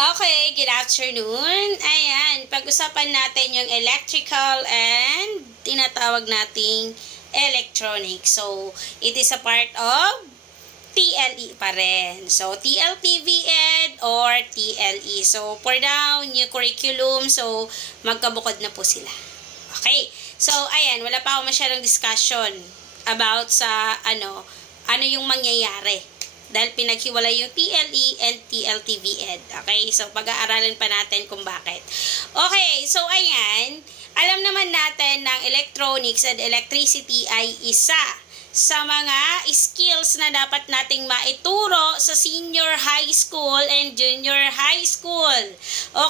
Okay, good afternoon. Ayan, pag-usapan natin yung electrical and tinatawag nating electronic. So, it is a part of TLE pa rin. So, TLTV-Ed or TLE. So, for now, new curriculum. So, magkabukod na po sila. Okay. So, ayan, wala pa ako masyadong discussion about sa ano yung mangyayari. Dahil pinaghiwalay yung TLE and TLTV-Ed. Okay? So, pag-aaralan pa natin kung bakit. Okay, so ayan, alam naman natin ng electronics and electricity ay isa sa mga skills na dapat nating maituro sa senior high school and junior high school.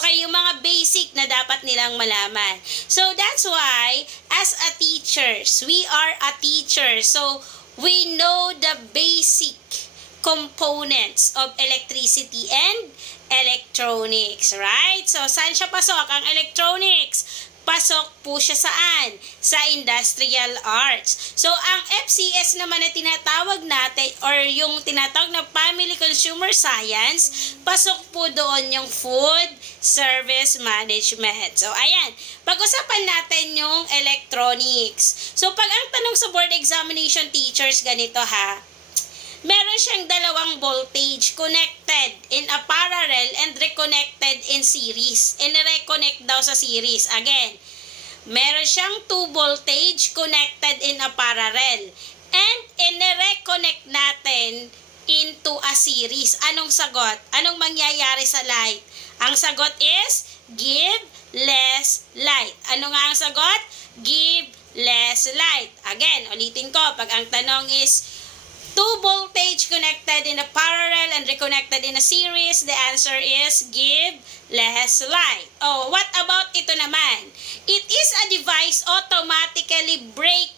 Okay, yung mga basic na dapat nilang malaman. So, that's why, as a teachers, we are a teacher. So, we know the basic components of electricity and electronics, right? So, saan siya pasok? Ang electronics, pasok po siya saan? Sa industrial arts. So, ang FCS naman na tinatawag natin or yung tinatawag na Family Consumer Science, pasok po doon yung Food Service Management. So, ayan. Pag-usapan natin yung electronics. So, pag ang tanong sa board examination teachers, ganito ha, meron siyang dalawang voltage connected in a parallel and reconnected in series. In-reconnect daw sa series. Again, meron siyang 2 voltage connected in a parallel and in-reconnect natin into a series. Anong sagot? Anong mangyayari sa light? Ang sagot is give less light. Ano nga ang sagot? Give less light. Again, ulitin ko. Pag ang tanong is 2 voltage connected in a parallel and reconnected in a series, the answer is give less light. Oh, what about ito naman? It is a device automatically break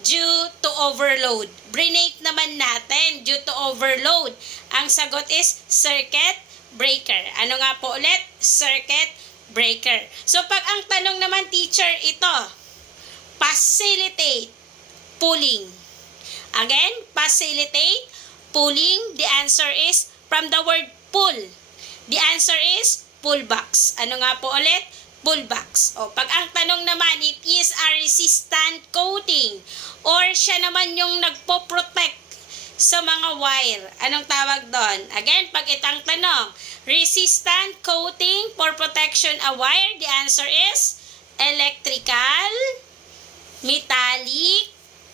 due to overload. Break naman natin due to overload. Ang sagot is circuit breaker. Ano nga po ulit? Circuit breaker. So, pag ang tanong naman, teacher, ito, facilitate pulling. Again, facilitate, pulling, the answer is from the word pull. The answer is pull box. Ano nga po ulit? Pull box. O, pag ang tanong naman, it is a resistant coating or siya naman yung nagpo-protect sa mga wire. Anong tawag doon? Again, pag itang tanong, resistant coating for protection a wire, the answer is electrical, metallic,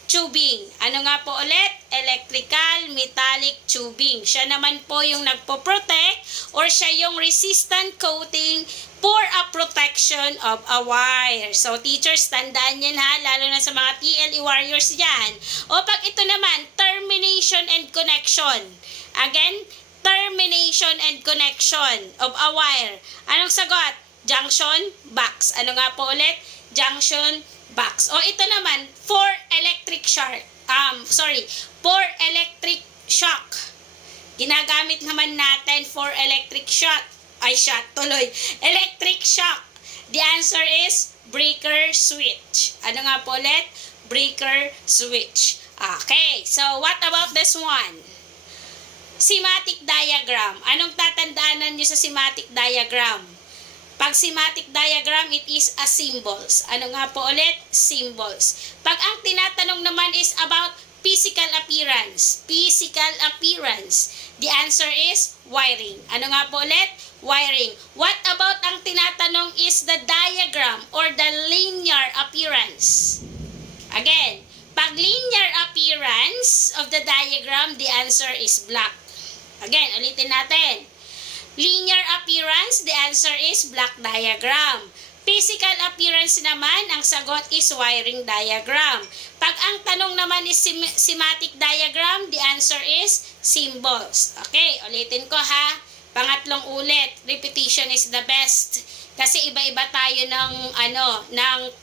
tubing. Ano nga po ulit? Electrical metallic tubing. Siya naman po yung nagpo-protect or siya yung resistant coating for a protection of a wire. So, teachers, tandaan yan ha, lalo na sa mga TLE warriors yan. O pag ito naman, termination and connection. Again, termination and connection of a wire. Anong sagot? Junction box. Ano nga po ulit? Junction box. O ito naman, for electric shock. For electric shock. Ginagamit naman natin for electric shock. Electric shock. The answer is breaker switch. Ano nga po ulit? Breaker switch. Okay, so what about this one? Schematic diagram. Anong tatandaanan nyo sa schematic diagram? Pag schematic diagram, it is a symbols. Ano nga po ulit? Symbols. Pag ang tinatanong naman is about physical appearance. Physical appearance. The answer is wiring. Ano nga po ulit? Wiring. What about ang tinatanong is the diagram or the linear appearance? Again, pag linear appearance of the diagram, the answer is black. Again, ulitin natin. Linear appearance, the answer is black diagram. Physical appearance naman, ang sagot is wiring diagram. Pag ang tanong naman is schematic diagram, the answer is symbols. Okay, ulitin ko ha. Pangatlong ulit, repetition is the best. Kasi iba-iba tayo ng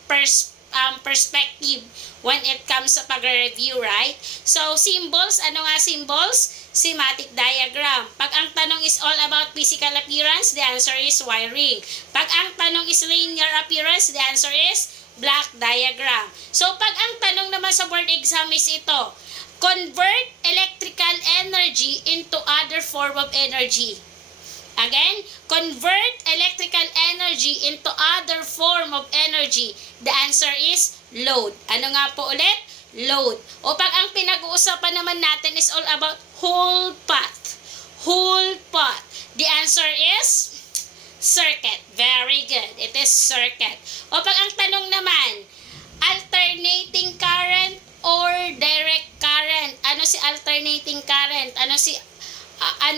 perspective when it comes sa pag-review, right? So, symbols, ano nga symbols? Schematic diagram. Pag ang tanong is all about physical appearance, the answer is wiring. Pag ang tanong is linear appearance, the answer is black diagram. So, pag ang tanong naman sa board exam is ito, convert electrical energy into other form of energy. Again, convert electrical energy into other form of energy. The answer is load. Ano nga po ulit? Load. O pag ang pinag-uusapan naman natin is all about whole path. Whole path. The answer is circuit. Very good. It is circuit. O pag ang tanong naman, alternating current or direct current? Ano si alternating current? Ano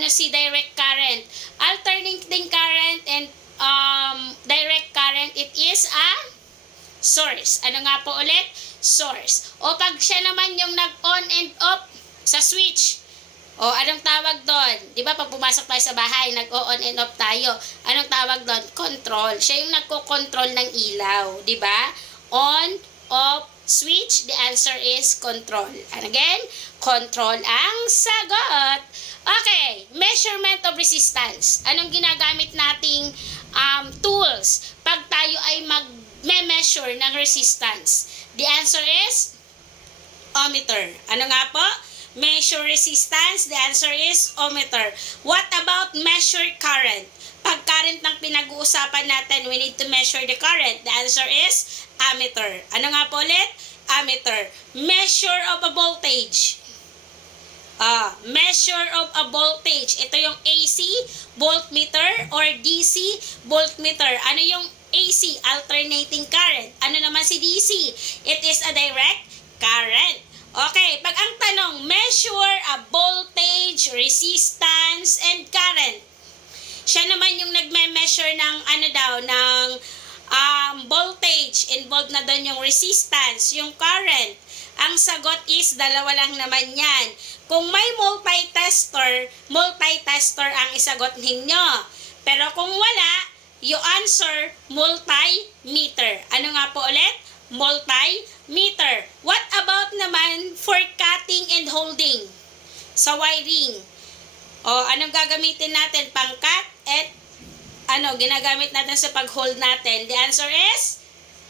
si direct current? Alternating current and direct current, it is a source. Ano nga po ulit? Source. O pag siya naman yung nag-on and off sa switch, o anong tawag doon? Di ba pag pumasok tayo sa bahay, nag-on and off tayo. Anong tawag doon? Control. Siya yung nagko-control ng ilaw. Di ba? On, off, switch. The answer is control. And again, control ang sagot. Okay, measurement of resistance. Anong ginagamit nating tools pag tayo ay mag-measure ng resistance? The answer is ohmmeter. Ano nga po? Measure resistance, the answer is ohmmeter. What about measure current? Pag current ng pinag-uusapan natin, we need to measure the current. The answer is ammeter. Ano nga po ulit? Ammeter. Measure of a voltage. Measure of a voltage. Ito yung AC voltmeter or DC voltmeter. Ano yung AC? Alternating current. Ano naman si DC? It is a direct current. Okay, pag ang tanong, measure a voltage, resistance, and current. Siya naman yung nagme-measure ng voltage. Involved na doon yung resistance, yung current. Ang sagot is dalawa lang naman yan. Kung may multitester ang isagot ninyo. Pero kung wala, you answer multimeter. Ano nga po ulit? Multimeter. What about naman for cutting and holding? Sa wiring. O, anong gagamitin natin? Pang-cut at ginagamit natin sa pag-hold natin? The answer is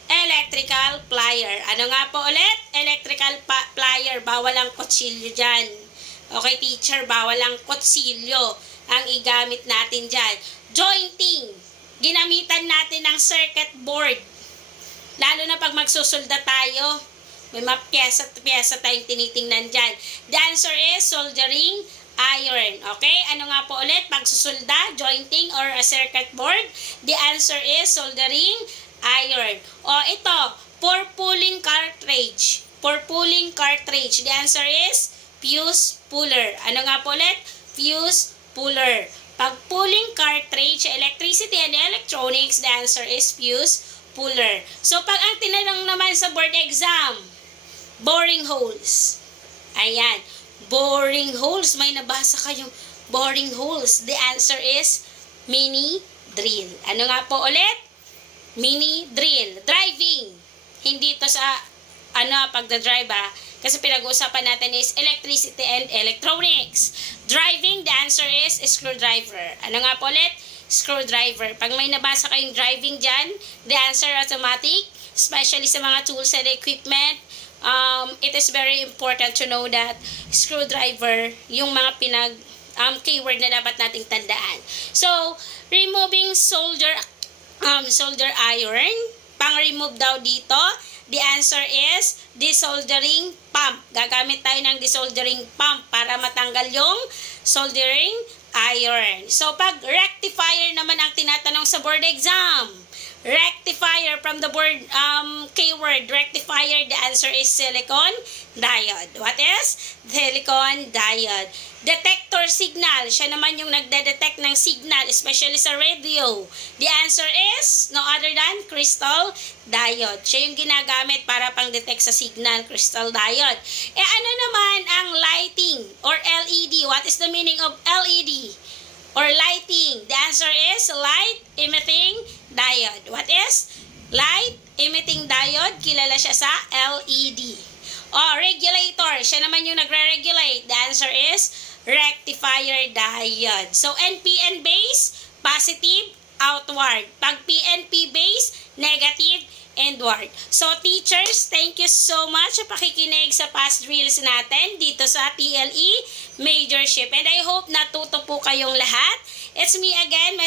electrical plier. Ano nga po ulit? Electrical plier. Bawal ang kutsilyo dyan. Okay, teacher, bawal ang kutsilyo ang igamit natin dyan. Jointing. Ginamitan natin ng circuit board. Lalo na pag magsusulda tayo, may mga piyesa tayong tinitingnan dyan. The answer is soldering iron. Okay? Ano nga po ulit? Pagsusulda, jointing, or a circuit board, the answer is soldering iron. O ito, for pulling cartridge. For pulling cartridge, the answer is fuse puller. Ano nga po ulit? Fuse puller. Pag pulling cartridge, electricity and electronics, the answer is fuse puller. So, pag ang tinanong naman sa board exam, boring holes. Ayan. Boring holes. May nabasa kayong boring holes. The answer is mini drill. Ano nga po ulit? Mini drill. Driving. Hindi to sa pagdadrive kasi pinag-uusapan natin is electricity and electronics. Driving, the answer is screwdriver. Ano nga po ulit? Screwdriver. Pag may nabasa kayong driving dyan, the answer automatic, especially sa mga tools and equipment, it is very important to know that screwdriver, yung mga keyword na dapat nating tandaan. So, removing solder iron, pang-remove daw dito, the answer is desoldering pump. Gagamit tayo ng desoldering pump para matanggal yung soldering iron. So, pag rectifier naman ang tinatanong sa board exam, rectifier from the board keyword, rectifier, the answer is silicon diode. What is? Silicon diode. Detector signal, siya naman yung nagde-detect ng signal, especially sa radio. The answer is no other than crystal diode. Siya yung ginagamit para pang-detect sa signal, crystal diode. Ano naman ang lighting or LED? What is the meaning of LED or lighting? The answer is light emitting diode. What is? Light emitting diode. Kilala siya sa LED. Regulator. Siya naman yung nagre-regulate. The answer is rectifier diode. So, NPN base, positive, outward. Pag PNP base, negative, and Ward. So, teachers, thank you so much sa pakikinig sa past drills natin dito sa TLE Majorship. And I hope natuto po kayong lahat. It's me again,